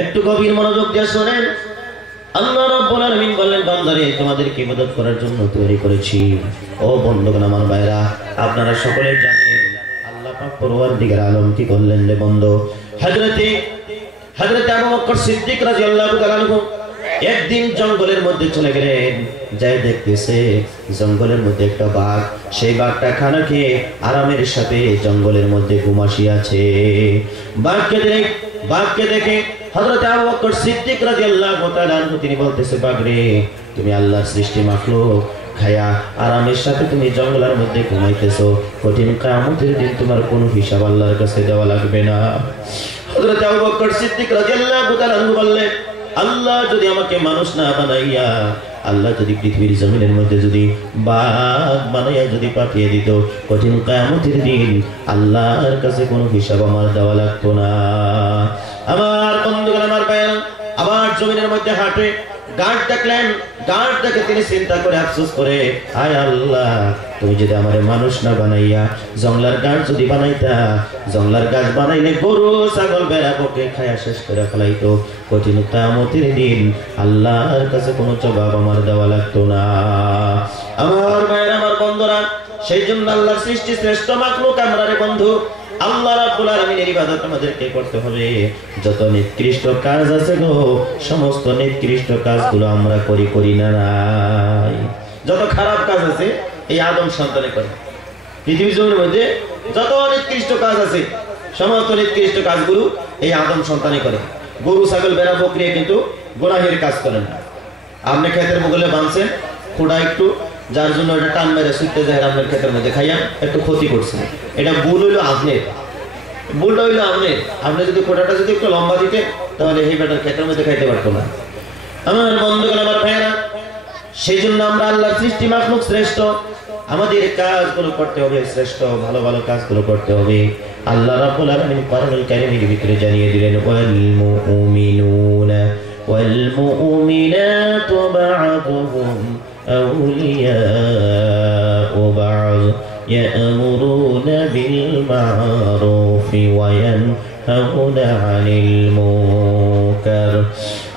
একটু গভীর মনোযোগ দিয়ে শুনেন। আল্লাহ রাব্বুল আলামিন বললেন, বান্দারে তোমাদেরকে ইবাদত করার জন্য তৈরি করেছি। ও বন্ধুগণ, আমার ভাইরা, আপনারা সকলে জানেন আল্লাহ পাক পরওয়ারদিগার আলম কি করলেন রে বন্ধু? হযরতে আবু বকর সিদ্দিক রাদিয়াল্লাহু তাআলা আনহু একদিন জঙ্গলের মধ্যে চলে গেলেন। যাই দেখতেছে জঙ্গলের মধ্যে একটা বাঘ, সেই বাঘটা খানা খেয়ে আরামের সাথে জঙ্গলের মধ্যে ঘুমাসি আছে। বাঘকে দেখে হযরত আবু বকর সিদ্দিক রাদিয়াল্লাহু তাআলা আনহু তিনি বলতেছে, বাঘ রে, তুমি আল্লাহর সৃষ্টি মাখলুক, খায়া আরামের সাথে তুমি জঙ্গলের মধ্যে ঘুমাইতেছো, কঠিন কিয়ামতের দিন তোমার কোনো হিসাব আল্লাহর কাছে দেওয়া লাগবে না। হযরত আবু বকর সিদ্দিক রাদিয়াল্লাহু তাআলা আনহু বললেন, আল্লাহ যদি আমাকে মানুষ না বানাইয়া, আল্লাহ যদি পৃথিবীর জমিনের মধ্যে যদি বাঘ বানাইয়া যদি পাঠিয়ে দিত, কঠিন কিয়ামতের দিন আল্লাহর কাছে কোনো হিসাব আমার দেওয়া লাগতো না। আমার বন্ধুগণ, আমার ভাইরা, আবার জমিনের মধ্যে হাঁটে গাছ দেখলেন। গাছ দেখে তিনি চিন্তা করে আফসোস করে, আয় আল্লাহ, তুমি যদি আমারে মানুষ না বানাইয়া জঙ্গলার গাছ যদি বানাইতা, জঙ্গলার গাছ বানাইলে গরু ছাগল বেড়া বকে খায়া শেষ করে ফেলাইতো, কঠিন কিয়ামতের দিন আল্লাহর কাছে কোনো জবাব আমার দেওয়া লাগতো না। আমার ভাইরা, আমার বন্ধুরা, সেই জন্য আল্লাহর সৃষ্টি শ্রেষ্ঠ মাখলুক আমরা রে বন্ধু। আল্লাহ রাব্বুল আলামিনের ইবাদত আমাদেরকে করতে হবে। যত নিকৃষ্ট কাজ আছে গো, সমস্ত নিকৃষ্ট কাজগুলো আমরা করি না নাই। যত খারাপ কাজ আছে এই আদম সন্তানে করে। পৃথিবীর জমির মধ্যে যত নিকৃষ্ট কাজ আছে, সমস্ত নিকৃষ্ট কাজগুলো এই আদম সন্তানে করে। গরু ছাগল বেড়া বকরিয়ে কিন্তু গুনাহের কাজ করেন না। আপনি ক্ষেতের বগলে বাঁধছেন খোঁড়া একটু, যার জন্য এটা টান মেরে ছুটতে যায় আপনার ক্ষেতের মধ্যে খাইয়া একটু ক্ষতি করছে, এটা ভুল হইলো আপনার, ভুলটা হইলো আপনার। আপনি যদি খোঁড়াটা যদি একটু লম্বা দিতে, তাহলে এই বেটার ক্ষেতের মধ্যে খাইতে পারতো না। আমার বন্ধুগণ, আমার ভাইয়েরা, সেই জন্য আমরা আল্লাহর সৃষ্টি মাখলুক শ্রেষ্ঠ, আমাদের কাজগুলো করতে হবে শ্রেষ্ঠ, ভালো ভালো কাজগুলো করতে হবে। আল্লাহ রাব্বুল আলামিন কোরআনুল কারীমের ভিতরে জানিয়ে দিলেন, ওয়াল মুমিনুনা ওয়াল মুমিনাতু বা'দুহুম আউলিয়াউ বা'দ ইয়া'মুরুনা বিল মা'রুফি ওয়া ইয়ানহাউনা 'আনিল মুনকার।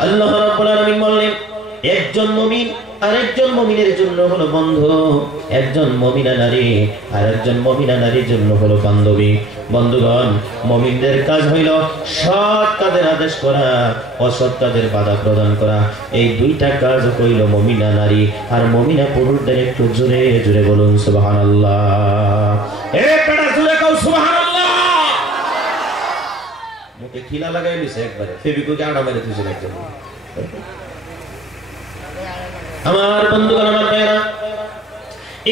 আল্লাহ রাব্বুল আলামিন বললেন, একজন মুমিন আরেকজন মুমিনের জন্য হলো বন্ধু, একজন মুমিনা নারী আরেকজন মুমিনা নারীর জন্য হলো বান্ধবী। বন্ধুগণ, মুমিনদের কাজ হইল সৎ কাজের আদেশ করা, অসৎ কাজের বাধা প্রদান করা। এই দুইটা কাজ হইল মুমিনা নারী আর মুমিনা পুরুষদের। একটু জোরে জোরে বলুন সুবহানাল্লাহ। একটা জোরে কও সুবহানাল্লাহ। মুখে খিলা লাগাই দিছে একবারে, ফেবিকুইক আড়া মেরে দিছে একদম। আমার বন্ধুগণ, আমার ভাইরা,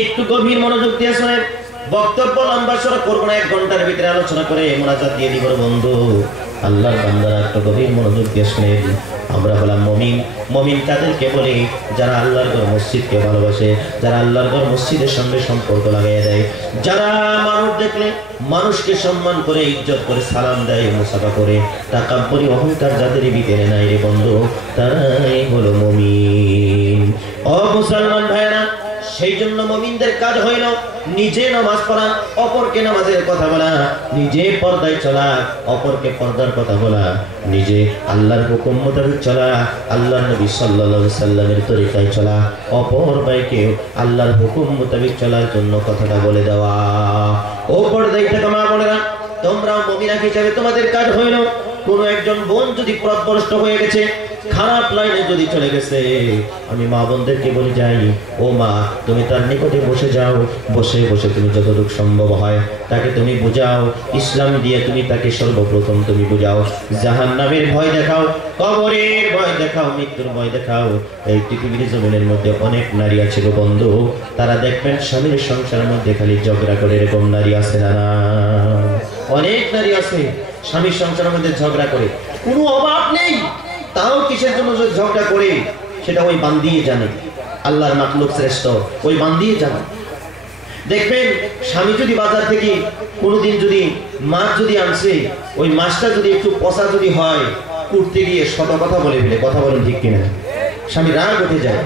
একটু গভীর মনোযোগ দিয়ে শুনেন। বক্তব্য লম্বা সড়ক করবো না, 1 ঘন্টার ভিতরে আলোচনা করে মোনাজাত দিয়ে দিব বন্ধু। আল্লাহর বান্দারা একটু গভীর মনোযোগ দিয়ে শুনেন। আমরা হলাম মুমিন। মুমিন তাদেরকে বলি যারা আল্লাহর ঘর মসজিদকে ভালোবাসে, যারা আল্লাহর ঘর মসজিদের সঙ্গে সম্পর্ক লাগাই দেয়, যারা মানুষ দেখলে মানুষকে সম্মান করে, ইজ্জত করে, সালাম দেয়, মুসাফা করে, তাকাব্বুরি অহংকার যাদের ভিতরে নাই রে বন্ধু, তারাই হলো মুমিন। ও মুসলমান ভাইরা, সেই জন্য মুমিনদের কাজ হইল নিজে নামাজ পড়া, অপরকে নামাজের কথা বলা, নিজে পর্দায় চলা, অপরকে পর্দার কথা বলা, নিজে আল্লাহর হুকুম মোতাবেক চলা, আল্লাহর নবী সাল্লাল্লাহু আলাইহি সাল্লামের তরিকায় চলা, অপর ভাইকে আল্লাহর হুকুম মোতাবেক চলার জন্য কথাটা বলে দেওয়া। ও পর্দায় থাকা মা বোনেরা, তোমরা মুমিনা হিসেবে তোমাদের কাজ হইল, কোন একজন বোন যদি পথভ্রষ্ট হয়ে গেছে, খারাপ লাইনে যদি চলে গেছে, আমি মা বোনদেরকে বলে যাই, ও মা, তুমি তার নিকটে বসে যাও, বসে বসে তুমি যতটুকু সম্ভব হয় তাকে তুমি বুঝাও, ইসলাম দিয়ে তুমি তাকে সর্বপ্রথম তুমি বুঝাও, জাহান্নামের ভয় দেখাও, কবরের ভয় দেখাও, মৃত্যুর ভয় দেখাও। এই পৃথিবীর জমিনের মধ্যে অনেক নারী আছে গো বন্ধু, তারা দেখবেন স্বামীর সংসারের মধ্যে খালি ঝগড়া করে, এরকম নারী আছে না? অনেক নারী আছে স্বামীর সংসারের মধ্যে ঝগড়া করে, কোনো অভাব নেই, তাও কিসের জন্য ঝগড়া করে সেটা ওই বান্দিয়ে জানে। আল্লাহর মাখলুক শ্রেষ্ঠ, ওই বান্দিয়ে জানে। দেখবেন স্বামী যদি বাজার থেকে কোনোদিন যদি মাছ যদি আনছে, ওই মাছটা যদি একটু পচা যদি হয়, উঠতে গিয়ে শত কথা বলে ফেলে, কথা বলেন ঠিক কিনা? স্বামী রাগ উঠে যায়।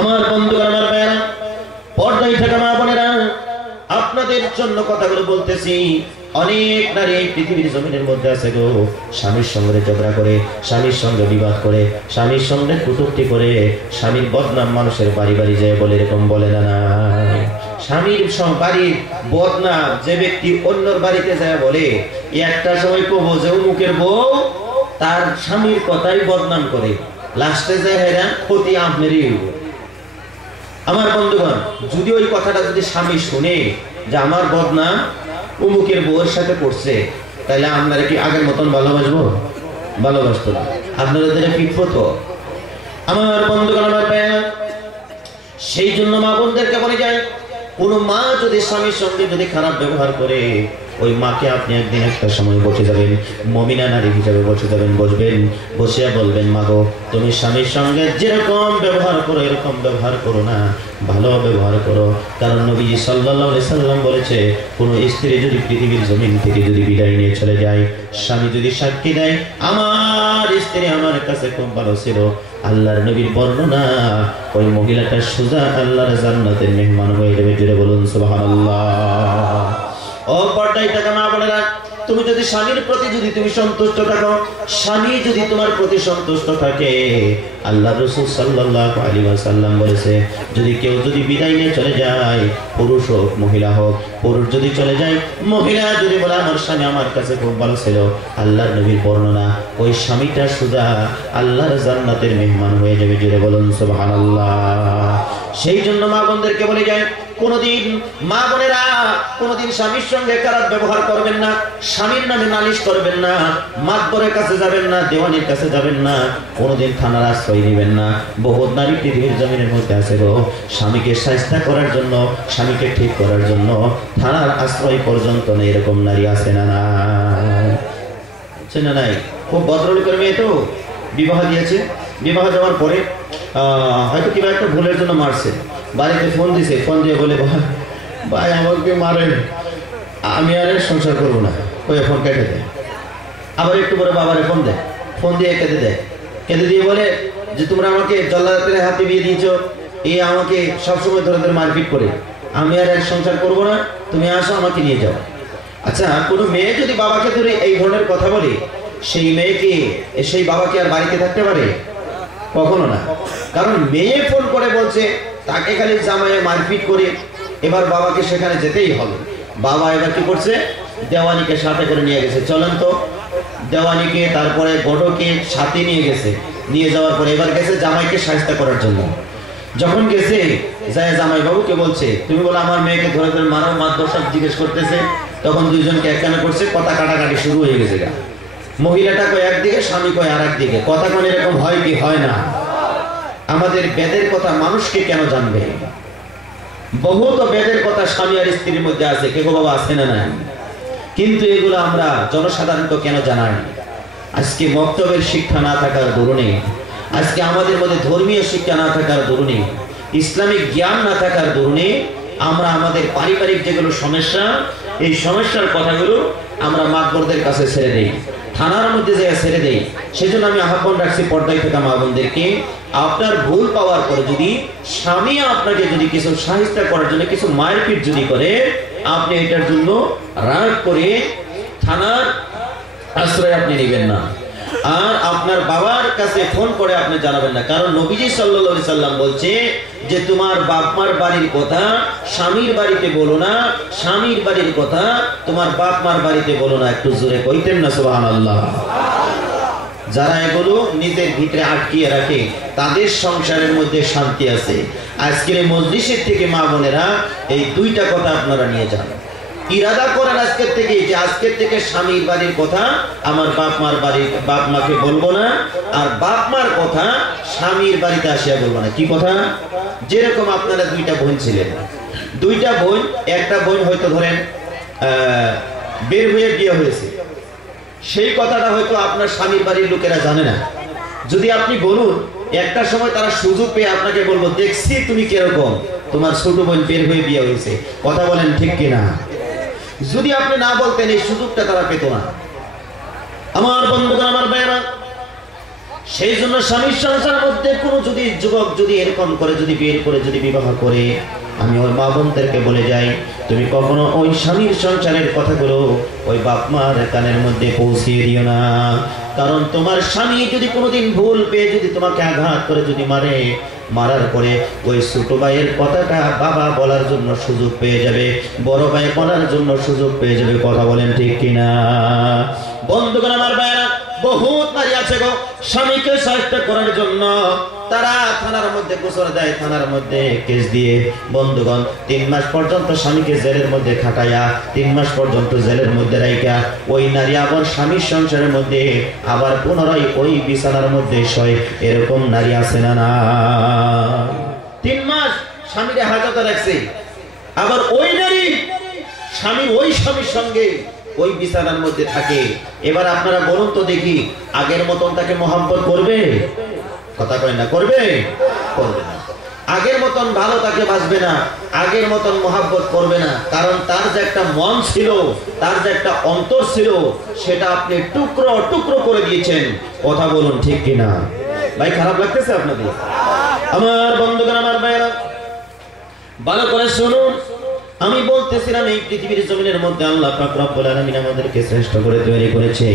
আমার বন্ধু, আমার ভাইয়েরা, পর্দায় থাকা মা বোনেরা, আপনাদের জন্য কথাগুলো বলতেছি। অনেক নারী এই পৃথিবীর জমিনের মধ্যে আছে গো, স্বামীর সঙ্গে ঝগড়া করে, স্বামীর সঙ্গে বিবাদ করে, স্বামীর সঙ্গে কটূক্তি করে, স্বামীর বদনাম মানুষের বাড়ি বাড়ি যায় বলে, এরকম বলে না? স্বামীর বাড়ির বদনাম যে ব্যক্তি অন্যর বাড়িতে যায় বলে, একটা সময় কবো যে মুখের বউ তার স্বামীর কথাই বদনাম করে, লাস্টে যায় হেরা ক্ষতি আপনারই হইব। আমার বন্ধুগণ, যদি ওই কথাটা যদি স্বামী শুনে যে আমার বদনাম অমুকের বউয়ের সাথে পড়ছে, তাহলে আপনারা কি আগের মতন ভালোবাসবো? ভালোবাসতো না, আপনাদের পিঠপত। আমার বন্ধুগণ, আমার ভাইয়া, সেই জন্য মা বোনদেরকে বলে যায়, কোন মা যদি স্বামীর সঙ্গে যদি খারাপ ব্যবহার করে, ওই মাকে আপনি একদিন একটা সময় বসে যাবেন, মুমিনা নারী হিসেবে বসে যাবেন, বসবেন, বসিয়া বলবেন, মাগো তুমি স্বামীর সঙ্গে যেরকম ব্যবহার করো এরকম ব্যবহার করো না, ভালো ব্যবহার করো। কারণ নবীজি সাল্লাল্লাহু আলাইহি সাল্লাম বলেছে, কোন স্ত্রী যদি পৃথিবীর জমিন থেকে যদি বিদায় নিয়ে চলে যায়, স্বামী যদি সাক্ষী দেয় আমার স্ত্রী আমার কাছে খুব ভালো ছিল, আল্লাহর নবীর বর্ণনা, ওই মহিলাটা সোজা আল্লাহর জান্নাতের মেহমান হয়ে যাবে। জুড়ে বলুন সুবহানাল্লাহ। ও পর্দায় থাকা মা বোনেরা, তুমি যদি স্বামীর প্রতি যদি তুমি সন্তুষ্ট থাকো, স্বামী যদি তোমার প্রতি সন্তুষ্ট থাকে, আল্লাহ রাসূল সাল্লাল্লাহু আলাইহি ওয়াসাল্লাম বলেছে, যদি কেউ যদি বিদায় নিয়ে চলে যায়, পুরুষ হোক মহিলা হোক, পুরুষ যদি চলে যায়, মহিলা যদি বলে আমার স্বামী আমার কাছে খুব ভালো ছিল, আল্লাহর নবীর বর্ণনা, ওই স্বামীটা সুদা আল্লাহর জান্নাতের মেহমান হয়ে যাবে। জুড়ে বলুন সুবহানাল্লাহ। সেই জন্য মা বোনদেরকে বলে যায়, কোনদিন মা বোনেরা কোনদিন স্বামীর সঙ্গে খারাপ ব্যবহার করবেন না, স্বামীর নামে নালিশ করবেন না, মাতবরের কাছে যাবেন না, দেওয়ানির কাছে যাবেন না, কোনদিন থানার আশ্রয় নেবেন না। বহুত নারী পৃথিবীর জমিনের মধ্যে আছে গো, স্বামীকে শায়েস্তা করার জন্য, স্বামীকে ঠিক করার জন্য থানার আশ্রয় পর্যন্ত নেই, এরকম নারী আছে না? না আছে না? নাই। খুব ভদ্রলোকের মেয়ে তো বিবাহ দিয়েছে, বিবাহ দেওয়ার পরে হয়তো কিবা একটা ভুলের জন্য মারছে, বাড়িতে ফোন দিছে, ফোন দিয়ে বলে, ভাই আমাকে মারেন, আমি আর সংসার করবো না, ওই ফোন কেটে দেয়। আবার একটু পরে বাবারে ফোন দেয়, ফোন দিয়ে কেটে দেয়, কেটে দিয়ে বলে যে তোমরা আমাকে জল্লাদের হাতে বিয়ে দিয়েছো, এই আমাকে সবসময় ধরে ধরে মারপিট করে, আমি আর সংসার করবো না, তুমি আসো আমাকে নিয়ে যাও। আচ্ছা, কোনো মেয়ে যদি বাবাকে ধরে এই ধরনের কথা বলে, সেই মেয়েকে সেই বাবাকে আর বাড়িতে থাকতে পারে? কখনো না। কারণ মেয়ে ফোন করে বলছে তাকে খালি জামাইয়ে মারপিট করে, এবার বাবাকে সেখানে যেতেই হবে। বাবা এবার কি করছে, দেওয়ানিকে সাথে করে নিয়ে গেছে, চলেন তো। দেওয়ানিকে তারপরে বড়কে সাথে নিয়ে গেছে, নিয়ে যাওয়ার পরে এবার গেছে জামাইকে শায়েস্তা করার জন্য। যখন গেছে যায় জামাই বাবুকে বলছে, তুমি বলো আমার মেয়েকে ধরে ধরে মারো, মারধর সব জিজ্ঞেস করতেছে। তখন দুইজনকে একখানে করছে, কথা কাটাকাটি শুরু হয়ে গেছে। মহিলাটা কয় একদিকে, স্বামী কয় আর একদিকে। কথা কোন এরকম হয় কি হয় না? আমাদের বেদের কথা মানুষকে কেন জানবে? বহুত বেদের কথা স্বামী আর স্ত্রীর মধ্যে আছে, কে গো বাবা আছে না? নাই। কিন্তু এগুলো আমরা জনসাধারণকে কেন জানাই? আজকে মক্তবের শিক্ষা না থাকার দরুনে, আজকে আমাদের মধ্যে ধর্মীয় শিক্ষা না থাকার দরুনে, ইসলামিক জ্ঞান না থাকার দরুনে আমরা আমাদের পারিবারিক যেগুলো সমস্যা, এই সমস্যার কথাগুলো আমরা মাতবরদের কাছে ছেড়ে দেই, থানার মধ্যে যে ছেড়ে দেই। সেজন্য আমি আহ্বান রাখছি পর্দায় থাকা মা বোনদেরকে, আপনার ভুল পাওয়ার পরে যদি স্বামী আপনাকে যদি কিছু সাহায্য করার জন্য কিছু মারপিট যদি করে, আপনি এটার জন্য রাগ করে থানার আশ্রয় আপনি নেবেন না, আর আপনার বাবার কাছে ফোন করে আপনি জানাবেন না। কারণ নবীজি সাল্লাল্লাহু আলাইহি সাল্লাম বলছে যে তোমার বাপ-মার বাড়ির কথা স্বামীর বাড়িতে বলো না, স্বামীর বাড়ির কথা তোমার বাপ-মার বাড়িতে বলো না। একটু জোরে কইতেন না সুবহানাল্লাহ। যারা এগুলো নিজের ভিতরে আটকিয়ে রাখে তাদের সংসারের মধ্যে শান্তি আছে। আজকের এই মজলিসের থেকে মা বোনেরা এই দুইটা কথা আপনারা নিয়ে যান, ইরাদা করেন আজকের থেকে যে আজকের থেকে স্বামীর বাড়ির কথা আমার বাপ মার বাড়ির বাপ মাকে বলবো না, আর বাপ মার কথা স্বামীর বাড়িতে আসিয়া বলবো না। কি কথা? যেরকম আপনারা দুইটা বোন ছিলেন, দুইটা বোন, একটা বোন হয়তো ধরেন বের হয়ে বিয়ে হয়েছে, সেই কথাটা হয়তো আপনার স্বামীর বাড়ির লোকেরা জানে না। যদি আপনি বলুন, একটা সময় তারা সুযোগ পেয়ে আপনাকে বলবো, দেখছি তুমি কিরকম, তোমার ছোট বোন বের হয়ে বিয়ে হয়েছে। কথা বলেন ঠিক কিনা? যদি আপনি না বলতেন এই সুযোগটা তারা পেত না। আমার বন্ধুগণ, আমার ভাইরা, সেই জন্য স্বামীর সংসারের মধ্যে কোনো যদি যুবক যদি এরকম করে যদি বিয়ে করে যদি বিবাহ করে, আমি ওই মা বোনদেরকে বলে যাই, তুমি কখনো ওই স্বামীর সংসারের কথাগুলো ওই বাপ মার কানের মধ্যে পৌঁছিয়ে দিও না। কারণ তোমার স্বামী যদি কোনোদিন ভুল পেয়ে যদি তোমাকে আঘাত করে যদি মারে, মারার পরে ওই ছোট ভাইয়ের কথাটা বাবা বলার জন্য সুযোগ পেয়ে যাবে, বড় ভাই বলার জন্য সুযোগ পেয়ে যাবে। কথা বলেন ঠিক কিনা? বন্ধুগণ আমার ভাইরা, বহুত নারী আছে গো, স্বামীকে সাহায্য করার জন্য তারা থানার মধ্যে গোসর দেয়, থানার মধ্যে কেস দিয়ে বন্ধুগণ 3 মাস পর্যন্ত স্বামীকে জেলের মধ্যে খাটাইয়া 3 মাস পর্যন্ত জেলের মধ্যে রাইখা ওই নারী আবার স্বামীর সংসারের মধ্যে আবার পুনরায় ওই বিছানার মধ্যে শোয়। এরকম নারী আছে না? না, 3 মাস স্বামীকে হাজতে রাখছে, আবার ওই নারী ওই স্বামীর সঙ্গে ওই বিছানার মধ্যে থাকে। এবার আপনারা বলুন তো দেখি, আগের মতন তাকে মহব্বত করবে? কথা কয় না, করবে? করবে না। আগের মতন ভালো তাকে বাসবে না, আগের মতন মহব্বত করবে না। কারণ তার যে একটা মন ছিল, তার যে একটা অন্তর ছিল, সেটা আপনি টুকরো টুকরো করে দিয়েছেন। কথা বলুন ঠিক কিনা? ভাই খারাপ লাগতেছে আপনাদের? আমার বন্ধুগণ আমার ভাইরা, ভালো করে শুনুন। আমি বলতেছিলাম এই পৃথিবীর জমিনের মধ্যে আল্লাহ পাক রব্বুল আলামিন আমাদেরকে শ্রেষ্ঠ করে তৈরি করেছে।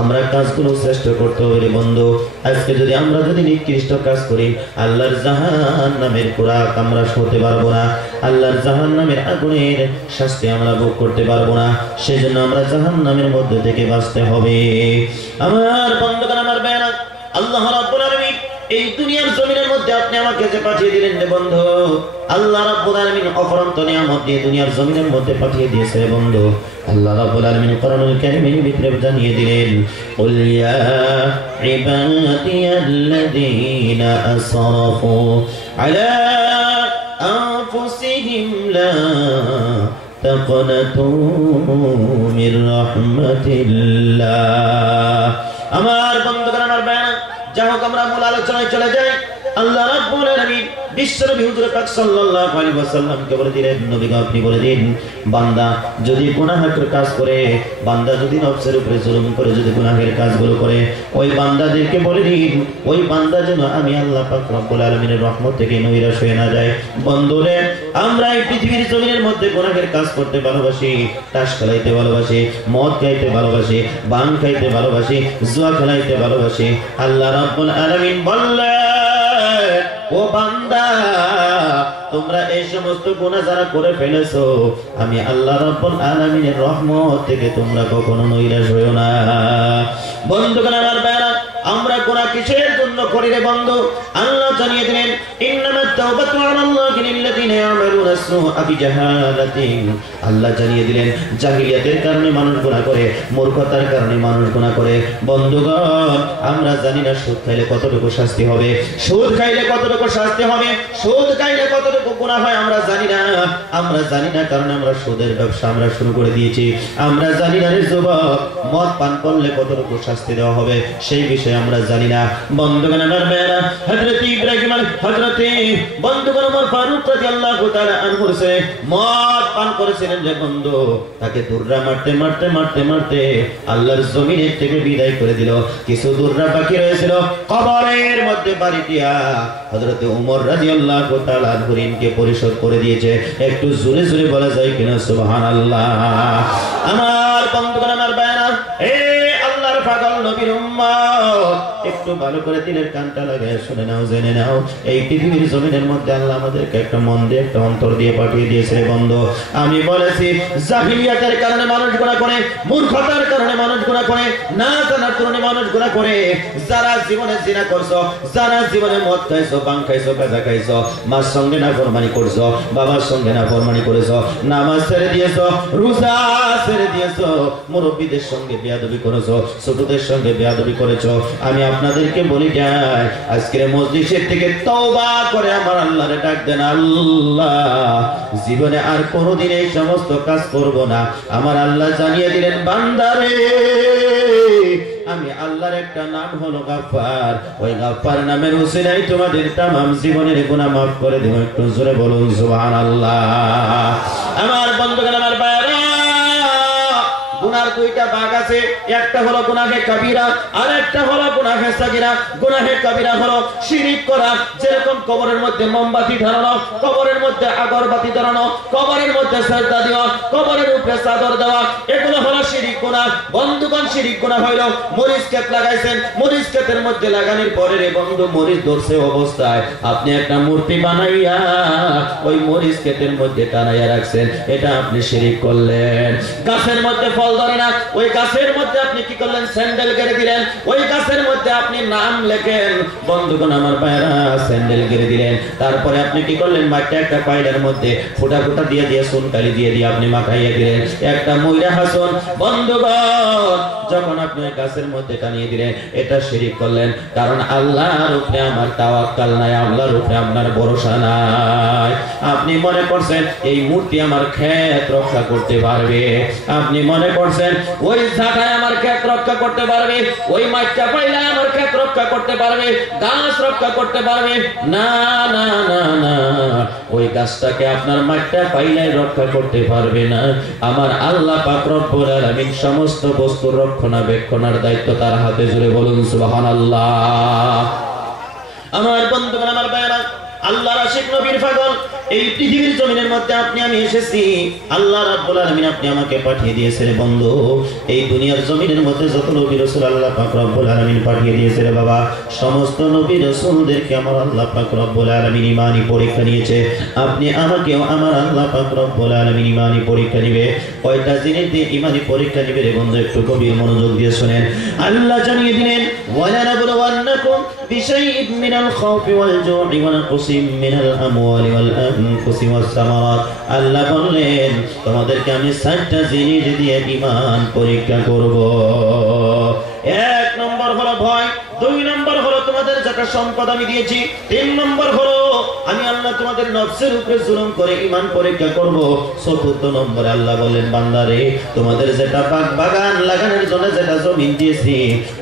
আমরা কাজগুলো শ্রেষ্ঠ করতে হবে বন্ধু। আজকে যদি আমরা নিকৃষ্ট কাজ করি, আল্লাহর জাহান্নামের পোড়াক আমরা সহতে পারবো না, আল্লাহর জাহান্নামের আগুনের শাস্তি আমরা ভোগ করতে পারবো না। সেজন্য আমরা জাহান্নামের মধ্যে থেকে বাঁচতে হবে। আমার বন্ধুগণ আমার ভাইরা, আল্লাহ রাব্বুল আলামিন এই দুনিয়ার জমিনের মধ্যে আপনি আমাকে যে পাঠিয়ে দিলেন রে বন্ধু, আল্লাহ রাব্বুল আলামিন অফরন্ত নিয়ামত দিয়ে দুনিয়ার জমিনের মধ্যে পাঠিয়ে দিয়েছে রে বন্ধু। আল্লাহ রাব্বুল আলামিন কোরআনুল কারীমের ভিতরে জানিয়ে দিলেন, কুল ইয়া ইবাদিয়াল্লাযীনা আসরাফু আলা আনফুসিহিম লা তাকনাতু মির রাহমাতিল্লাহ। আমার বন্ধুগণ আমার ভাইরা, যাই হোক আমরা মূল আলোচনায় চলে যাই। আল্লাহ রাব্বুল আলামিন বিশ্বনবী হুজুর পাক সাল্লাল্লাহু আলাইহি ওয়াসাল্লামকে বলে দিলেন, নবীকে আপনি বলে দিন, বান্দা যদি গুনাহের কাজ করে, বান্দা যদি নফসের উপরে জুলুম করে, যদি গুনাহের কাজগুলো করে, ওই বান্দাদেরকে বলে দিন, ওই বান্দা যেন আমি আল্লাহ পাক রব্বুল আলামিনের রহমত থেকে নৈরাশ হয়ে না যায়। বন্ধুরে, আমরা এই পৃথিবীর জমিনের মধ্যে গুনাহের কাজ করতে ভালোবাসি, তাস খেলাইতে ভালোবাসি, মদ খাইতে ভালোবাসি, বান খাইতে ভালোবাসি, জুয়া খেলাইতে ভালোবাসি। আল্লাহ রাব্বুল আলামিন বললেন, ও বান্দা, তোমরা এই সমস্ত গুনাহ যারা করে ফেলেছো, আমি আল্লাহ রাব্বুল আলামিনের রহমত থেকে তোমরা কখনো নৈরাশ হইও না। বন্ধুগণ আমার ভাইরা, আমরা গুনাহ কিসের জন্য করি রে বন্ধু? আল্লাহ জানিয়ে দিলেন, ইন্নামাত তাওবাতু আলাল্লাহি লিল্লাযিনা ইয়ামালুনা সুআ বিজাহালাতিন। আল্লাহ জানিয়ে দিলেন, জাহিলিয়াতের কারণে মানুষ গুনাহ করে, মূর্খতার কারণে মানুষ গুনাহ করে। বন্ধুগণ, আমরা জানি না সুদ খাইলে কতটুকু শাস্তি হবে, সুদ খাইলে কতটুকু শাস্তি হবে, সুদ খাইলে কতটুকু গুনাহ হয় আমরা জানি না। আমরা জানি না, কারণ আমরা সুদের ব্যবসা আমরা শুরু করে দিয়েছি। আমরা জানি না রে যুবক, মদ পান করলে কতটুকু শাস্তি দেওয়া হবে, সেই বিষয়ে আমরা জানি না। বন্ধুগণ আমার ভাইরা, হযরত ইব্রাহিম বন্ধুগণ ওমর ফারুক রাদিয়াল্লাহু তাআলা আনহু সে মদ পান করেছিলেন যে বন্ধু, তাকে দুররা মারতে মারতে মারতে মারতে আল্লাহর জমিনের থেকে বিদায় করে দিল। কিছু দুররা বাকি রয়েছিল, কবরের মধ্যে বাড়ি দিয়া হযরত ওমর রাদিয়াল্লাহু তাআলা ঋণকে পরিশোধ করে দিয়েছে। একটু জোরে জোরে বলা যায় কিনা সুবহানাল্লাহ? আমার বন্ধুগণ আমার ভাইরা, এ আল্লাহর পাগল নবীর উম্মত, একটু ভালো করে দিলের কানটা লাগায় শুনে নাও, জেনে নাও, এই পৃথিবীর জমিনের মধ্যে আল্লাহ আমাদেরকে একটা মন দিয়ে, একটা অন্তর দিয়ে পাঠিয়ে দিয়েছে রে বন্ধু। আমি বলেছি, জাহিলিয়াতের কারণে মানুষ গুনাহ করে, মূর্খতার কারণে মানুষ গুনাহ করে, না জানার কারণে মানুষ গুনাহ করে। যারা জীবনে জিনা করছো, যারা জীবনে মদ খাইছো, ভাং খাইছো, গাঁজা খাইছো, মার সঙ্গে নাফরমানি করছো, বাবার সঙ্গে নাফরমানি করেছো, নামাজ ছেড়ে দিয়েছো, রোজা ছেড়ে দিয়েছো, মুরব্বিদের সঙ্গে বেয়াদবি করেছো, ছোটদের সঙ্গে বেয়াদবি করেছো, আমি আপনাদেরকে বলি যাই, আজকের মজলিসের থেকে তওবা করে আমার আল্লাহরে ডাক দেন, আল্লাহ জীবনে আর কোনোদিন এই সমস্ত কাজ করব না। আমার আল্লাহ জানিয়ে দিলেন, বান্দারে আমি আল্লাহর একটা নাম হলো গাফফার, ওই গাফফার নামের উসিলায় তোমাদের तमाम জীবনের গুনাহ maaf করে দেব। একটু জোরে বলুন সুবহানাল্লাহ। আমার বন্ধুগণ আমার ভাইরা, গুনার দুইটা ভাগ আছে, একটা হলো গুনাহে কাবীরা আর একটা হলো গুনাহে সাগীরা। গুনাহে কাবীরা হলো শিরক করা, যেরকম কবরের মধ্যে মোমবাতি ধরানো, কবরের মধ্যে আগরবাতি ধরানো, কবরের মধ্যে সিজদা দেওয়া, কবরের উপরে চাদর দেওয়া, এগুলো হলো শিরক গুনাহ। বন্ধুগণ, শিরক গুনাহ হইল মরিচ ক্ষেত লাগাইছেন, মরিচ ক্ষেতের মধ্যে লাগানোর পরে রে বন্ধু মরিচ ধরছে অবস্থায় আপনি একটা মূর্তি বানাইয়া ওই মরিচ ক্ষেতের মধ্যে টানাইয়া রাখছেন, এটা আপনি শিরক করলেন। গাছের মধ্যে ফল ধরে না, ওই গাছের মধ্যে আপনি কি করলেন? স্যান্ডেল গেড়ে দিলেন। ওই গাছের মধ্যে আপনি নাম লেখেন, বন্ধুগণ আমার ভাইরা, স্যান্ডেল গেড়ে দিলেন। তারপরে আপনি কি করলেন? মাঠে একটা পায়রার মধ্যে ফোঁটা ফোঁটা দিয়ে দিয়ে সুনকালি দিয়ে দিয়ে আপনি মাখাইয়া দিলেন একটা ময়রা হাসন। বন্ধুগণ, যখন আপনি গাছের মধ্যে টানিয়ে দিলেন, এটা শিরক করলেন। কারণ আল্লাহর উপরে আমার তাওয়াক্কাল নাই, আল্লাহর উপরে আপনার ভরসা নাই। আপনি মনে করছেন এই মূর্তি আমার ক্ষেত রক্ষা করতে পারবে, আপনি মনে করছেন ওই ঝাঁটায় আমার ক্ষেত রক্ষা করতে পারবে, ওই মাছটা পাইলে আমার ক্ষেত রক্ষা করতে পারবে, গাছ রক্ষা করতে পারবে। না না না না, ওই গাছটাকে আপনার মাছটা পাইলে রক্ষা করতে পারবে না। আমার আল্লাহ পাক রব্বুল আলামিন সমস্ত বস্তুর রক্ষণাবেক্ষণের দায়িত্ব তার হাতে। জুড়ে বলুন সুবহানাল্লাহ। আমার বন্ধুগণ, আমার ভাইরা, আল্লাহর আশিক নবীর পাগল, এই পৃথিবীর জমিনের মধ্যে আপনি আমি এসেছি, আল্লাহ রাব্বুল আলামিন আপনি আমাকে পাঠিয়ে দিয়েছেন। বন্ধু, এই দুনিয়ার জমিনের মধ্যে যত নবী রাসূল আল্লাহ পাক রব্বুল আলামিন পাঠিয়ে দিয়েছেন বাবা, সমস্ত নবী রাসূলদেরকে আমার আল্লাহ পাক রব্বুল আলামিন ঈমানি পরীক্ষা নিয়েছে। আপনি আমাকেও আমার আল্লাহ পাক রব্বুল আলামিন ঈমানি পরীক্ষা নেবে। কয়টা জিনিস দিয়ে ঈমানি পরীক্ষা নেবে রে বন্ধু? একটু গভীর মনোযোগ দিয়ে শুনেন। আল্লাহ জানিয়ে দিলেন, ওয়ালানাবলুওয়ান্নাকুম বিশাইইন মিনাল খাউফি ওয়াল জু'i ওয়া নাকসিম মিনাল আমওয়ালি ওয়াল আনফুসি ওয়াস সামারাত। আল্লাহ বললেন, তোমাদেরকে আমি 4টা জিনিস দিয়ে ঈমান পরীক্ষা করব। 1 নম্বর হলো ভয়, 2 নম্বর হলো তোমাদের যেটা সম্পদ আমি দিয়েছি, 3 নম্বর হলো আমি আল্লাহ তোমাদের নফসের উপরে জুলুম করে ঈমান পরীক্ষা করব। 4th নম্বরে আল্লাহ বললেন, বান্দারে তোমাদের যেটা বাগান লাগানোর জন্য যেটা জমিন দিয়েছি,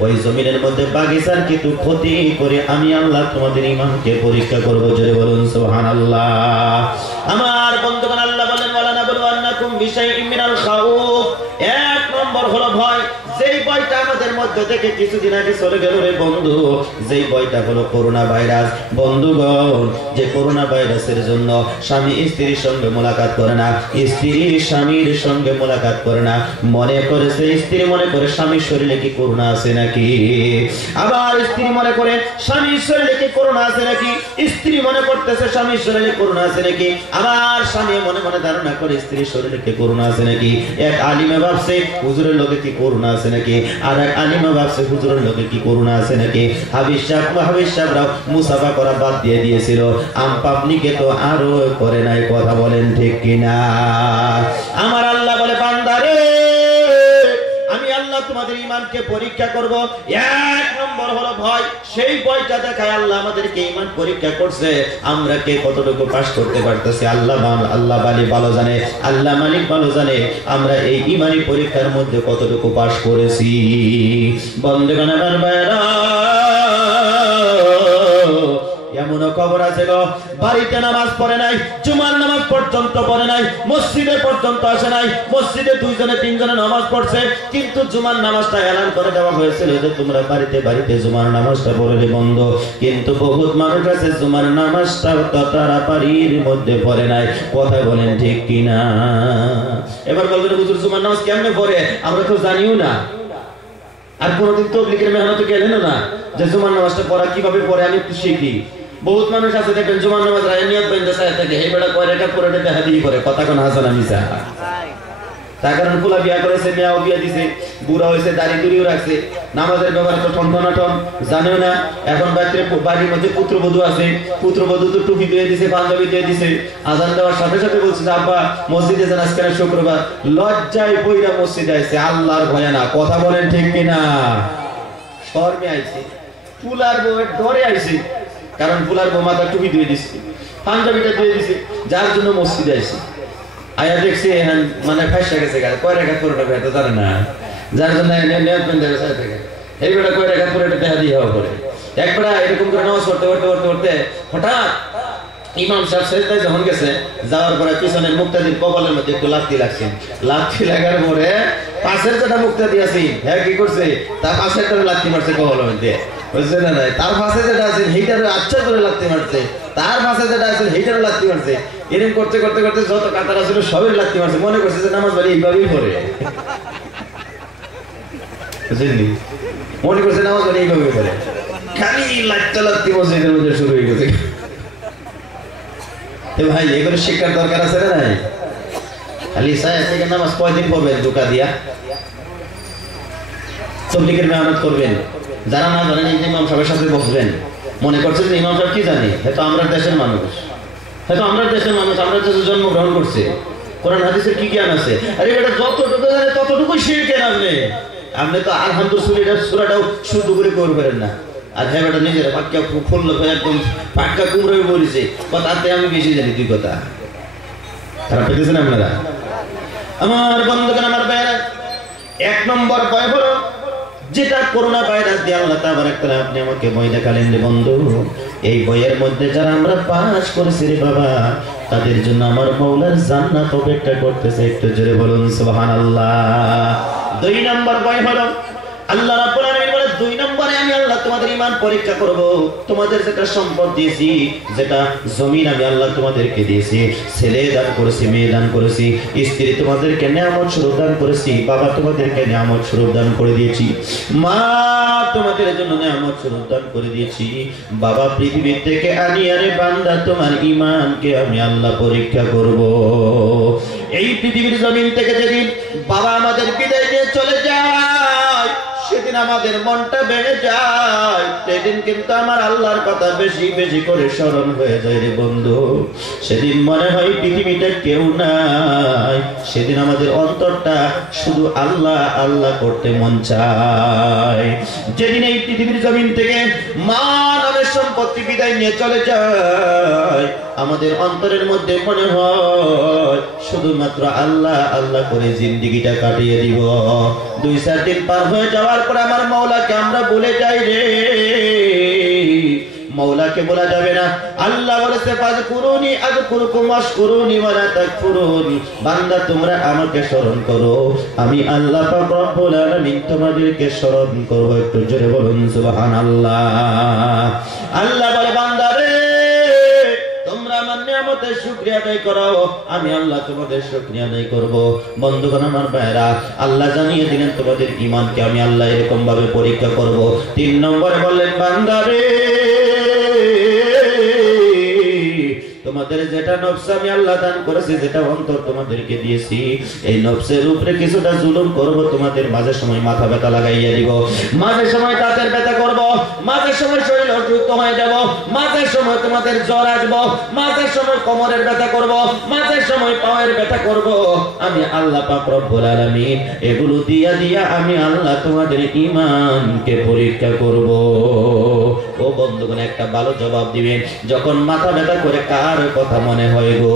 ওই জমিনের মধ্যে বাগিচার কিছু ক্ষতি করে আমি আল্লাহ তোমাদের ঈমানকে পরীক্ষা করব। জোরে বলুন সুবহানাল্লাহ। আমার বন্ধুগণ, আল্লাহ বলেন, ওয়ালানাবলুওয়ান্নাকুম বিশাইইন মিনাল খাউফ। 1 নম্বর হলো ভয়, যেই ভয়টা আমাদের মধ্যে থেকে কিছুদিন আগে চলে গেল রে বন্ধু, যেই ভয়টা হলো করোনা ভাইরাস। বন্ধুগণ, যে করোনা ভাইরাসের জন্য স্বামী স্ত্রীর সঙ্গে মোলাকাত করে না, স্ত্রী স্বামীর সঙ্গে মোলাকাত করে না, মনে করেছে স্ত্রী মনে করে স্বামীর শরীরে কি করোনা আছে নাকি, আবার স্ত্রী মনে করে স্বামীর শরীরে কি করোনা আছে নাকি, স্ত্রী মনে করতেছে স্বামীর শরীরে করোনা আছে নাকি, আবার স্বামী মনে মনে ধারণা করে স্ত্রীর শরীরে কি করোনা আছে নাকি। এক আলিমে ভাবছে হুজুরের লোকে কি করোনা আছে নাকি, আর এক আলিমে ভাবছে হুজুরের লোকে কি করোনা আছে নাকি। হাবিজ সাহেবরাও মুসাফা করা বাদ দিয়ে দিয়েছিল, আম পাবলিকে তো আরো করে নাই। কথা বলেন ঠিক কিনা? আমার আল্লাহ বলে, বান্দারে আমি আল্লাহ তোমাদের ঈমানকে পরীক্ষা করব। 1 নম্বর হলো ভয়, সেই ভয়টা দেখায় আল্লাহ আমাদেরকে ঈমান পরীক্ষা করছে। আমরা কে কতটুকু পাস করতে পারতেছি আল্লাহ বালি ভালো জানে, আল্লাহ মালিক ভালো জানে আমরা এই ঈমানি পরীক্ষার মধ্যে কতটুকু পাস করেছি। বন্ধুগণ আমার ভাইরা, এমন খবর আছে গো, বাড়িতে নামাজ পড়ে নাই, জুমার নামাজ পর্যন্ত পড়ে নাই, মসজিদে পর্যন্ত আসে নাই, মসজিদে 2 জনে 3 জনে নামাজ পড়ছে, কিন্তু জুমার নামাজটা এলান করে দেওয়া হয়েছিল যে তোমরা বাড়িতে বাড়িতে জুমার নামাজটা পড়লে বন্ধ। কিন্তু বহুত মানুষ আছে জুমার নামাজটা তারা বাড়ির মধ্যে পড়ে নাই। কথা বলেন ঠিক কিনা? এবার বলবেন, হুজুর জুমার নামাজ কেমনে পড়ে? আমরা তো জানিও না, আর কোনদিন তাবলীগের মেহনত গেলেন না যে জুমার নামাজটা পড়া কিভাবে পড়ে আমি একটু শিখি। বহুত মানুষ আছে দেখবেন জুমার নামাজ নিয়ত বাইন্দা চায় থাকে, এই বেড়া কয় রেখাত পড়ে দেখা দিয়ে করে। কথা কোন হাসান আমি চা তার কারণ পোলা বিয়া করেছে, মেয়াও বিয়া দিছে, বুড়া হয়েছে, দাড়ি দুড়িও রাখছে, নামাজের ব্যাপারে তো ঠনঠনাঠন জানেও না। এখন বাড়ির মধ্যে পুত্রবধূ আছে, পুত্রবধূ তো টুপি দিয়ে দিছে, পাঞ্জাবি দিয়ে দিছে, আজান দেওয়ার সাথে সাথে বলছে যে আব্বা মসজিদে যান আজকে শুক্রবার। লজ্জায় বইরা মসজিদে আইছে, আল্লাহর ভয়ে না। কথা বলেন ঠিক কিনা? শরমে আইছে, পুলার বউয়ের ডরে আইছে, কারণ পুলার বউ মাথা টুপি দিয়ে দিচ্ছে, পাঞ্জাবিটা দিয়ে দিছে, যার জন্য মসজিদে আইছে। আয়া দেখছি মানে ফাঁসা গেছে, কয় রেখা পুরোটা বেড়াতে জানে না, যার জন্য এই বেটা কয় রেখা পুরোটা দেখা দিয়ে হওয়া করে। একবার এরকম করে নামাজ পড়তে পড়তে পড়তে পড়তে হঠাৎ ইমাম সাহেব সেজদায় যখন গেছে যাওয়ার পরে পিছনের মুক্তাদির কপালের মধ্যে একটু লাথি লাগছে, লাথি লাগার পরে পাশের যেটা মুক্তাদি আছে হ্যাঁ কি করছে তার পাশেরটা লাথি মারছে কপালের মধ্যে, বুঝছে না নাই? তার পাশে যেটা আছে সেইটার আচ্ছা করে লাথি মারছে, তার পাশে যেটা আছে সেইটার লাথি মারছে, এরকম করতে করতে করতে যত কাতারা ছিল সবের লাথি মারছে, মনে করছে যে নামাজ বাড়ি এইভাবেই পড়ে, বুঝলেন? মনে করছে নামাজ বাড়ি এইভাবেই পড়ে, খালি লাচ্চা লাথি মসজিদের মধ্যে শুরু হয়ে গেছে। ভাই এগুলো শিক্ষার দরকার আছে না নাই? খালি সাহেব থেকে নামাজ কয়দিন পড়বেন ধোকা দিয়া, তবলিগের মেহনত করবেন, যারা না জানেন এই ইমাম সাহেবের সাথে বসবেন, মনে করছেন যে ইমাম সাহেব কি জানে, হয়তো আমরা দেশের মানুষ, হয়তো আমরা দেশের মানুষ, আমরা দেশে জন্মগ্রহণ করছে, কোরআন হাদিসের কি জ্ঞান আছে? আরে এটা যতটুকু জানে ততটুকু শিরকেন আপনি, আপনি তো আলহামদুলিল্লাহ সূরাটাও শুদ্ধ করে করবেন না, আর হ্যাঁ বেটা নিজের পাক্কা ফুললো একদম পাক্কা কুমড়োই বলেছে, তাতে আমি বেশি জানি দুই কথা। খারাপ পেতেছেন আপনারা? আমার বন্ধুগণ, আমার ভাইরা, এক নম্বর ভয় হলো যেটা করোনা ভাইরাস দিয়ে আল্লাহ তাবারক তাআলা আপনি আমাকে ভয় দেখালেন রে বন্ধু, এই ভয়ের মধ্যে যারা আমরা পাস করেছি রে বাবা, তাদের জন্য আমার মাওলার জান্নাত অপেক্ষা করতেছে, একটু জোরে বলুন সুবহানাল্লাহ। দুই নম্বর ভয় হলো আল্লাহ রাব্বুল আলামিন বলে, দুই নম্বরে আমি আল্লাহ তোমাদের ঈমান পরীক্ষা করব, তোমাদের যেটা সম্পদ দিয়েছি, যেটা জমিন আমি আল্লাহ তোমাদেরকে দিয়েছি, ছেলে দান করেছি, মেয়ে দান করেছি, স্ত্রী তোমাদেরকে নিয়ামত স্বরূপ দান করেছি, বাবা তোমাদেরকে নিয়ামত স্বরূপ দান করে দিয়েছি, মা তোমাদের জন্য নিয়ামত স্বরূপ দান করে দিয়েছি, বাবা পৃথিবী থেকে আনি, আরে বান্দা তোমার ঈমানকে আমি আল্লাহ পরীক্ষা করব। এই পৃথিবীর জমিন থেকে যেদিন বাবা আমাদের বিদায় নিয়ে চলে যায়, সেদিন আমাদের মনটা বেড়ে যায়, সেদিন কিন্তু আমার আল্লাহর কথা বেশি বেশি করে স্মরণ হয়ে যায় রে বন্ধু, সেদিন মনে হয় পৃথিবীতে কেউ নাই, সেদিন আমাদের অন্তরটা শুধু আল্লাহ আল্লাহ করতে মন চায়। যেদিন এই পৃথিবীর জমিন থেকে মা নামের সম্পত্তি বিদায় নিয়ে চলে যায়, আমাদের অন্তরের মধ্যে মনে হয় শুধুমাত্র আল্লাহ আল্লাহ করে জিন্দেগিটা কাটিয়ে দিব। 2-4 দিন পার হয়ে যাওয়ার পর আমার মাওলাকে আমরা ভুলে যাই রে, মাওলাকে বলা যাবে না। আল্লাহ বলেছে ফাযকুরুনি আযকুরুকুম ওয়াশকুরুনি ওয়ালা তাকফুরুন, বান্দা তোমরা আমাকে স্মরণ করো, আমি আল্লাহ পাক রব্বুল আলামিন তোমাদেরকে স্মরণ করব, একটু জোরে বলুন সুবহানাল্লাহ। আল্লাহ বলে বান্দা রে, তোমরা আমার নিয়ামতের শুকরিয়া আদায় করো, আমি আল্লাহ তোমাদের শুকরিয়া আদায় করব। বন্ধুগণ আমার ভাইরা, আল্লাহ জানিয়ে দিলেন তোমাদের ঈমানকে আমি আল্লাহ এরকম ভাবে পরীক্ষা করব। 3 নম্বরে বললেন বান্দা রে, তোমাদের যেটা নফস আমি আল্লাহ দান করেছি, যেটা অন্তর তোমাদেরকে দিয়েছি, এই নফসের উপরে কিছুটা জুলুম করব, তোমাদের মাঝে সময় মাথা ব্যথা লাগাইয়া দিব, মাঝে সময় দাঁতের ব্যথা করব, মাঝে সময় শরীর অসুস্থ হয়ে যাব, মাঝে সময় তোমাদের জ্বর আসবো, মাঝে সময় কোমরের ব্যথা করব, মাঝে সময় পায়ের ব্যথা করব, আমি আল্লাহ পাক রব্বুল আলামিন এগুলো দিয়া দিয়া আমি আল্লাহ তোমাদের ঈমানকে পরীক্ষা করব। ও বন্ধুগণ, একটা ভালো জবাব দিবেন, যখন মাথা ব্যথা করে কার কথা মনে হয় গো?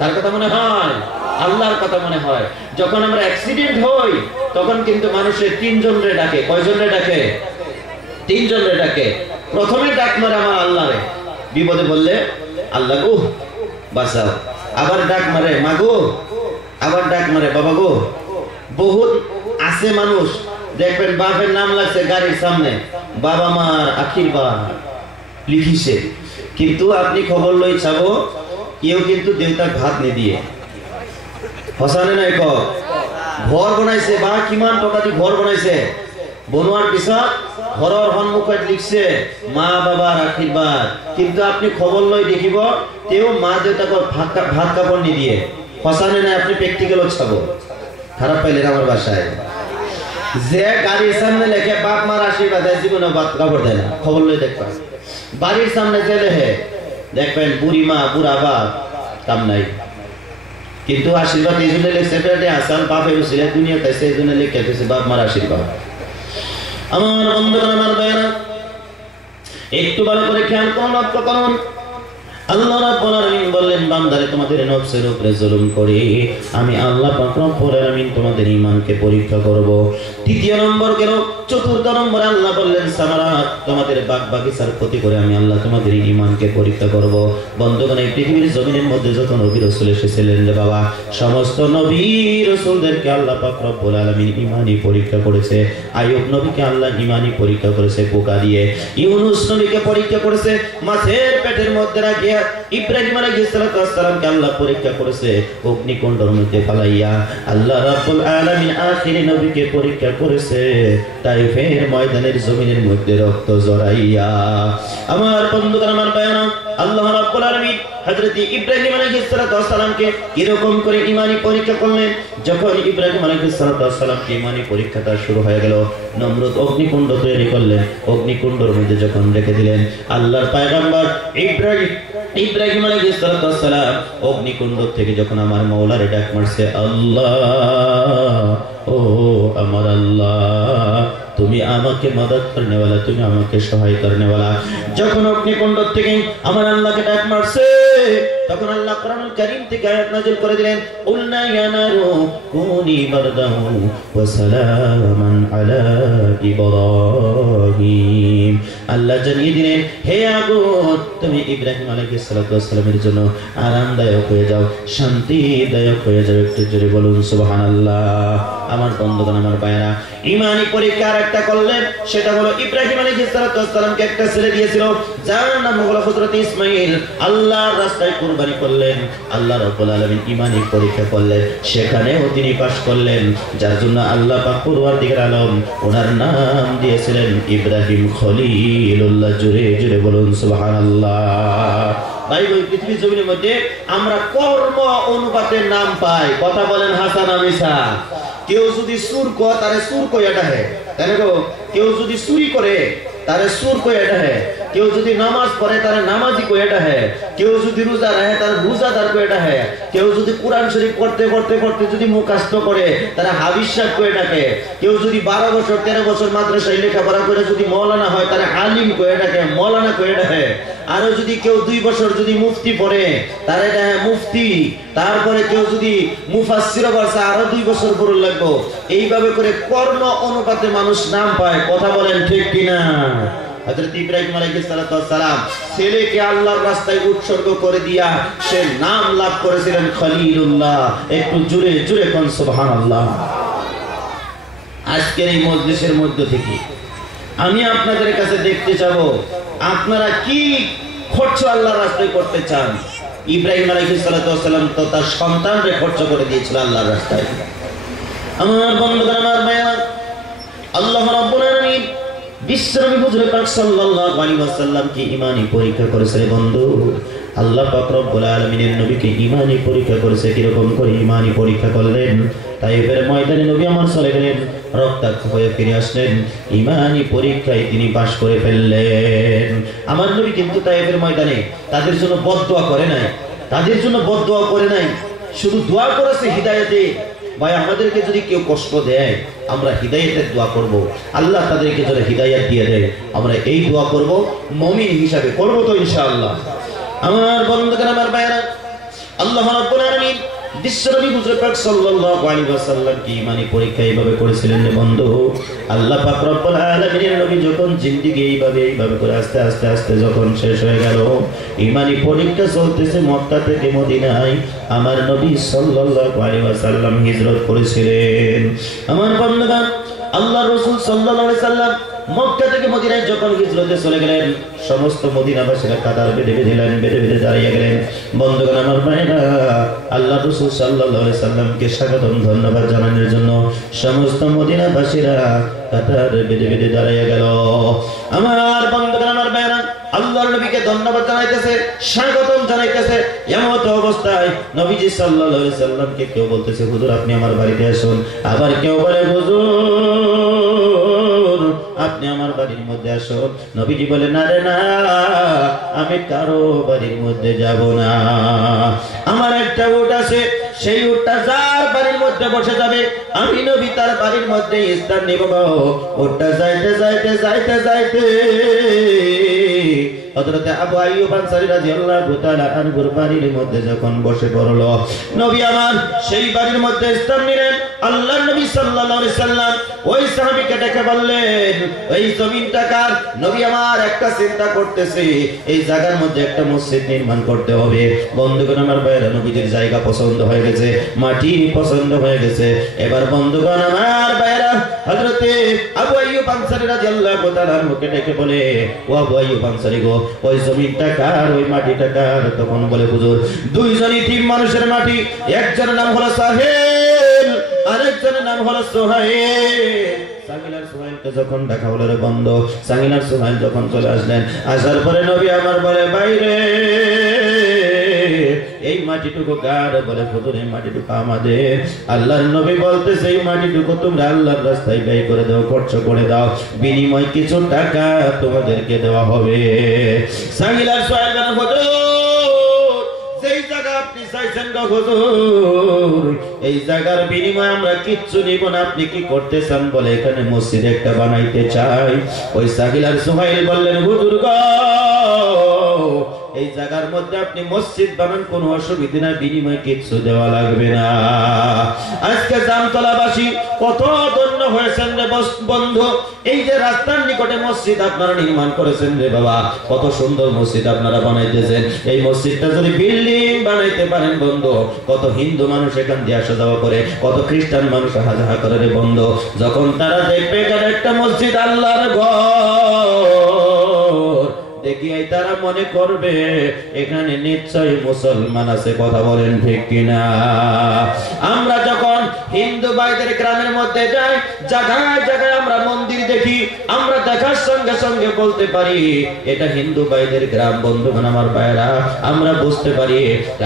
কার কথা মনে হয়? আল্লাহর কথা মনে হয়। যখন আমরা অ্যাক্সিডেন্ট হই তখন কিন্তু মানুষের 3 জনরে ডাকে। কয়জনরে ডাকে? 3 জনরে ডাকে। প্রথমে ডাক মারে আমার আল্লাহরে, বিপদে বললে আল্লাহ গো বাঁচাও, আবার ডাক মারে মা গো, আবার ডাক মারে বাবা গো। বহুত আছে মানুষ দেখবেন বাপের নাম লাগছে গাড়ির সামনে, বাবা মার আশীর্বাদ লিখিছে, কিন্তু আপনি খবর লই চাবো কেউ কিন্তু দেউতাক ভাত নি দিয়ে হসানে নাই ক ঘর বনাইছে, বা কিমান টাকা দি ঘর বনাইছে, বনোয়ার পিছত ঘরের সন্মুখত লিখছে মা বাবার আশীর্বাদ, কিন্তু আপনি খবর লই দেখিব তেও মা দেউতাকক ভাত কাপড় নি দিয়ে। হসানে নাই? আপনি প্র্যাকটিক্যাল চাবো। খারাপ পাইলেন আমার বাসায় যে গাড়ির সামনে লেখে বাপ মার আশীর্বাদ দেয়, জীবনে ভাত কাপড় দেয় না, খবর লই দেখবেন। বাড়ির সামনে যে লেখে দেখবেন বুড়ি মা বুড়া বাপ, কাম নাই, কিন্তু আশীর্বাদ এই জন্য লিখছে আসাল বাপের উচিলে দুনিয়া তাইছে, এই জন্য লিখে দিয়েছে বাপ মার আশীর্বাদ। আমার বন্ধুগণ আমার ভাইরা, একটু ভালো করে খেয়াল করুন, লক্ষ্য করুন। আল্লাহ রাব্বুল আলামিন বললেন বান্দারে তোমাদের নফসের উপরে জুলুম করে আমি আল্লাহ পাক রব্বুল আলামিন তোমাদের ঈমানকে পরীক্ষা করব। 3 নম্বর গেল। 4 নম্বরে আল্লাহ বললেন সামারাত, তোমাদের বাগ বাগিচার ক্ষতি করে আমি আল্লাহ তোমাদের ঈমানকে পরীক্ষা করব। বন্ধুগণ, এই পৃথিবীর জমিনের মধ্যে যত নবী রাসূল এসেছিলেন রে বাবা, সমস্ত নবী রাসূলদেরকে আল্লাহ পাক রব্বুল আলামিন ঈমানি পরীক্ষা করেছে। আইয়ুব নবীকে আল্লাহ ঈমানি পরীক্ষা করেছে পোকা দিয়ে, ইউনূস নবীকে পরীক্ষা করেছে মাছের পেটের মধ্যে রাখিয়া, ইব্রাহিম আলাইহিস সালামকে আল্লাহ পরীক্ষা করেছে অগ্নিকুণ্ডের মধ্যে ফালাইয়া, আল্লাহ রাব্বুল আলামিন আখিরি নবীকে পরীক্ষা করেছে তাইফের ময়দানের জমিনের মধ্যে রক্ত জড়াইয়া। আমার বন্ধুগণ, আমার ভাইরা, আল্লাহ রাব্বুল আলামিন হযরত ইব্রাহিম আলাইহিস সালামকে এরকম করে ঈমানি পরীক্ষা করলেন। যখন ইব্রাহিম আলাইহিস সালামকে ঈমানি পরীক্ষাটা শুরু হয়ে গেল, নমরুদ অগ্নিকুণ্ড তৈরি করলেন, অগ্নিকুণ্ডের মধ্যে যখন রেখে দিলেন, আল্লাহর পয়গম্বর ইব্রাহিম আলাইহিস সালাম অগ্নিকুণ্ড থেকে যখন আমার মাওলারে ডাক মারছে, আল্লাহ, ও আমার আল্লাহ, তুমি আমাকে মদদ করনে वाला, তুমি আমাকে সহায় করনে वाला। যখন অগ্নিকুণ্ড থেকে আমার আল্লাহকে ডাক মারছে, তখন আল্লাহ কোরআনুল কারীম থেকে আয়াত নাযিল করে দিলেন, উলনা ইয়া নারু কুনি বারদান ওয়া সালামান আলা ইব্রাহিম। আল্লাহ জানিয়ে দিলেন, হে আগুন, তুমি ইব্রাহিম আলাইহিস সালামের জন্য আরামদায়ক হয়ে যাও, শান্তিদায়ক হয়ে যাও। একটু জোরে বলুন সুবহানাল্লাহ। আমার বন্ধুগণ, আমার ভাইরা, ঈমানি পরীক্ষা আরেকটা করলেন, সেটা হলো ইব্রাহিম আলাইহিস সালামকে একটা ছেলে দিয়েছিল যার নাম হলো হযরত ইসমাঈল। আল্লাহর রাস্তায় কুরবানি করলেন, আল্লাহ রাব্বুল আলামিন ঈমানি পরীক্ষা করলেন, সেখানেও তিনি পাস করলেন, যার জন্য আল্লাহ পাক পরওয়ারদিগার আলম ওনার নাম দিয়েছিলেন ইব্রাহিম খলিলুল্লাহ। জোরে জোরে বলুন সুবহানাল্লাহ। ভাই, ওই পৃথিবীর জমিনের মধ্যে আমরা কর্ম অনুপাতের নাম পাই। কথা বলেন হাসান আমিসা। কেউ যদি সুর কয় তারে সুর কইয়াটা হে, তাই না? কেউ যদি চুরি করে তারে সুর কইয়াটা হে, কেউ যদি নামাজ পড়ে তারে নামাজি কইয়াটা হে, কেউ যদি রোজা রাখে তার রোজাদার কইয়াটা হে, কেউ যদি কোরআন শরীফ পড়তে পড়তে পড়তে যদি মুখস্থ করে তারা হাফিজ সাহেব কইয়াটাকে, কেউ যদি 12 বছর 13 বছর মাদ্রাসায় লেখাপড়া করে যদি মাওলানা হয় তারে আলিম কইয়াটাকে মাওলানা কইয়াটা হে। আর যদি কেউ 2 বছর যদি মুফতি পড়ে তারে এটা মুফতি। তারপরে কেউ যদি মুফাসসির পড়ছে আরো 2 বছর পড়া লাগবে। এইভাবে করে কর্ম অনুপাতে মানুষ নাম পায়। কথা বলেন ঠিক কিনা? হযরত ইব্রাহিম আলাইহিস সালাম ছেলেকে আল্লাহর রাস্তায় উৎসর্গ করে দিয়া সে নাম লাভ করেছিলেন খলিলুল্লাহ। একটু জোরে জোরে কোন সুবহানাল্লাহ। আজকের এই মজলিসের মধ্য থেকে আমি আপনাদের কাছে দেখতে যাব আপনারা কি খরচ আল্লাহর রাস্তায় করতে চান। ইব্রাহিম আলাইহিস সালাম তো তার সন্তানকে খরচ করে দিয়েছিল আল্লাহর রাস্তায়। আমার বন্ধুগণ, আমার ভাইরা, আল্লাহ রাব্বুল আলামিন বিশ্বনবী হুজুর পাক সাল্লাল্লাহু আলাইহি ওয়াসাল্লামকে ঈমানি পরীক্ষা করেছে। বন্ধু, আল্লাহ পাক রব্বুল আলামিনের নবীকে ঈমানি পরীক্ষা করেছে। কি রকম করে ঈমানি পরীক্ষা করলেন? তাইফের ময়দানে নবী আমার চলে গেলেন, রক্তাক্ত হয়ে ফিরে আসলেন, ঈমানি পরীক্ষায় তিনি পাশ করে ফেললেন। আমার নবী কিন্তু তাইফের ময়দানে তাদের জন্য বদদোয়া করে নাই, তাদের জন্য বদদোয়া করে নাই, শুধু দোয়া করেছে হিদায়াতে। ভাই, আমাদেরকে যদি কেউ কষ্ট দেয় আমরা হিদায়াতের দোয়া করব, আল্লাহ তাদেরকে যারা হিদায়াত দিয়ে দেয় আমরা এই দোয়া করব, মুমিন হিসাবে করব তো ইনশাআল্লাহ। আমার বন্ধুগণ, আমার ভাইরা, আল্লাহ রাব্বুল আলামিন বিশ্বনবী হুজুর পাক সাল্লাল্লাহু আলাইহি ওয়াসাল্লামকে ঈমানি পরীক্ষা এইভাবে করেছিলেন। বন্ধু, আল্লাহ পাক রব্বুল আলামিনের নবী যখন জিন্দেগি এইভাবে করে আস্তে আস্তে আস্তে যখন শেষ হয়ে গেল, ঈমানি পরীক্ষা চলতেছে মক্কা থেকে মদিনায়, আমার নবী সাল্লাল্লাহু আলাইহি ওয়াসাল্লাম হিজরত করেছিলেন। আমার বন্ধুগণ, আল্লাহ রাসূল সাল্লাল্লাহু আলাইহি ওয়াসাল্লাম মক্কা থেকে মদিনায় যখন হিজরতে চলে গেলেন, সমস্ত মদিনাবাসীরা কাতার বেঁধে বেঁধে দাঁড়িয়ে গেলেন। বন্ধুগণ, আমার ভাইরা, আল্লাহ রাসূল সাল্লাল্লাহু আলাইহি সাল্লামকে স্বাগতম ধন্যবাদ জানানোর জন্য সমস্ত মদিনাবাসীরা কাতার বেঁধে দাঁড়িয়ে গেল। আমার বন্ধুগণ, আমার ভাইরা, আল্লাহর নবীকে ধন্যবাদ জানাইতেছে, স্বাগতম জানাইতেছে। এমন অবস্থায় নবীজি সাল্লাল্লাহু আলাইহি সাল্লামকে কেউ বলতেছে, হুজুর আপনি আমার বাড়িতে আসুন, আবার কেউ বলে হুজুর আপনি আমার বাড়ির মধ্যে আসুন। নবীজি বলে, না রে না, আমি কারো বাড়ির মধ্যে যাব না। আমার একটা উট আছে, সেই উটটা যার বাড়ির মধ্যে বসে যাবে আমি নবী তার বাড়ির মধ্যে স্থান নিব। উটটা যাইতে যাইতে যাইতে যাইতে হযরত আবু আইয়ুব আনসারী রাদিয়াল্লাহু তাআলা আনহুর বাড়ির মধ্যে যখন বসে পড়ল, নবী আমার সেই বাড়ির মধ্যে স্থান নিলেন। আল্লাহর নবী সাল্লাল্লাহু আলাইহি সাল্লাম ওই সাহাবীকে ডেকে বললেন, এই জমিনটা কার? নবী আমার একটা চিন্তা করতেছি, এই জায়গার মধ্যে একটা মসজিদ নির্মাণ করতে হবে। বন্ধুগণ আমার ভাইরা, নবীদের জায়গা পছন্দ হয়ে গেছে, মাটি পছন্দ হয়ে গেছে। এবার বন্ধুগণ আমার ভাইরা, হযরত আবু আইয়ুব আনসারী রাদিয়াল্লাহু তাআলা আনহুকে ডেকে বলে, ও আবু আইয়ুব আনসারী গো, ওই জমিনটা কার, ওই মাটিটা কার? তখন বলে, হুজুর দুইজনই টিম মানুষের মাটি, একজনের নাম হলো সাহেল, আরেকজনের নাম হলো সোহাইল। সাঙ্গিলার সোহাইলকে যখন দেখা হলো রে বন্ধু, সাঙ্গিলার সোহাইল যখন চলে আসলেন, আসার পরে নবী আমার বলে, বাইরে এই মাটিটুকু কার? বলে, হুজুর এই মাটিটুকু আমাদের। আল্লাহর নবী বলতেছে, এই মাটিটুকু তোমরা আল্লাহর রাস্তায় ব্যয় করে দাও, খরচ করে দাও, বিনিময় কিছু টাকা তোমাদেরকে দেওয়া হবে। সাঙ্গিলার সোহাইল বলে, হুজুর যেই জায়গা আপনি চাইছেন গো হুজুর, এই জায়গার বিনিময়ে আমরা কিচ্ছু নিব না, আপনি কি করতে চান? বলে, এখানে মসজিদ একটা বানাইতে চাই। ওই সাঙ্গিলার সোহাইল বললেন, হুজুর গো, এই জায়গার মধ্যে আপনি মসজিদ বানান, কোনো অসুবিধা নাই, বিনিময়ে কিচ্ছু দেওয়া লাগবে না। আজকে জামতলাবাসী কত ধন্য হয়েছেন রে বন্ধু, এই যে রাস্তার নিকটে মসজিদ আপনারা নির্মাণ করেছেন রে বাবা, কত সুন্দর মসজিদ আপনারা বানাইতেছেন। এই মসজিদটা যদি বিল্ডিং বানাইতে পারেন বন্ধু, কত হিন্দু মানুষ এখান দিয়ে আসা যাওয়া করে, কত খ্রিস্টান মানুষ হাজার করে রে বন্ধু। যখন তারা দেখবে এখানে একটা মসজিদ আল্লাহর ঘর, দেখি তারা মনে করবে এখানে নিশ্চয়ই মুসলমান আছে। কথা বলেন ঠিক কিনা? আমরা যখন হিন্দু ভাইদের গ্রামের মধ্যে যাই, জায়গায় জায়গায় আমরা মন্দির দেখি, আমরা দেখার সঙ্গে সঙ্গে বলতে পারি এটা হিন্দু ভাইদের গ্রাম। বন্ধুগণ আমার ভাইরা, আমরা বুঝতে পারি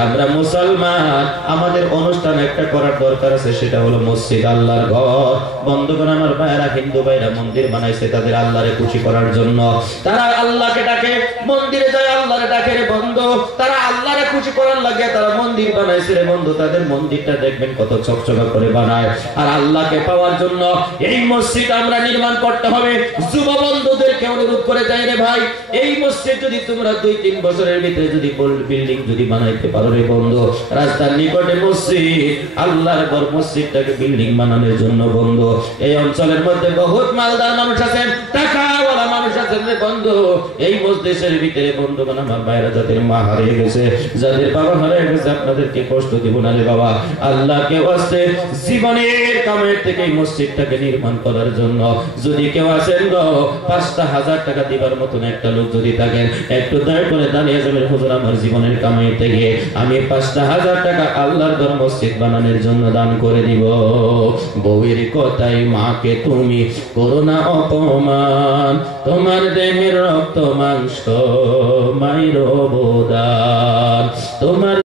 আমরা মুসলমান, আমাদের অনুষ্ঠান একটা করার দরকার আছে, সেটা হলো মসজিদ, আল্লাহর ঘর। বন্ধুগণ আমার ভাইরা, হিন্দু ভাইরা মন্দির বানাইছে তাদের আল্লাহরে খুশি করার জন্য, তারা আল্লাহকে ডাকে, মন্দিরে যায় আল্লাহরে ডাকে রে বন্ধু, তারা আল্লাহরে খুশি করার লাগে তারা মন্দির বানাইছে রে বন্ধু। তাদের মন্দিরটা দেখবেন কত চকচকা করে বানায়। আর আল্লাহকে পাওয়ার জন্য এই মসজিদ আমরা নির্মাণ করতে হবে। যুব বন্ধুদেরকে অনুরোধ করে যাই রে ভাই, এই মসজিদ যদি তোমরা 2-3 বছরের ভিতরে যদি বিল্ডিং যদি বানাইতে পারো রে বন্ধু, রাস্তার নিকটে মসজিদ, আল্লাহর ঘর, মসজিদটাকে বিল্ডিং বানানোর জন্য বন্ধু, এই অঞ্চলের মধ্যে বহুত মালদার মানুষ আছেন, টাকাওয়ালা মানুষ আছেন রে বন্ধু। এই মসজিদের ভিতরে বন্ধুগণ আমার ভাইরা, যাদের মা হারিয়ে গেছে, যাদের বাবা হারিয়ে গেছে, আপনাদেরকে কষ্ট দিব না রে বাবা। আল্লাহকে ওয়াস্তে জীবনের কামের থেকে এই মসজিদটাকে নির্মাণ করার জন্য যদি কেউ আসেন গো, 5,000 টাকা দিবার মতন একটা লোক যদি থাকেন, একটু দয়া করে দাঁড়িয়ে যাবেন, হুজুর আমার জীবনের কামাই থেকে আমি 5,000 টাকা আল্লাহর ঘর মসজিদ বানানোর জন্য দান করে দিব। বউয়ের কথাই মাকে তুমি করো না অপমান, তোমার দেহের রক্ত মাংস মায়ের অবদান, তোমার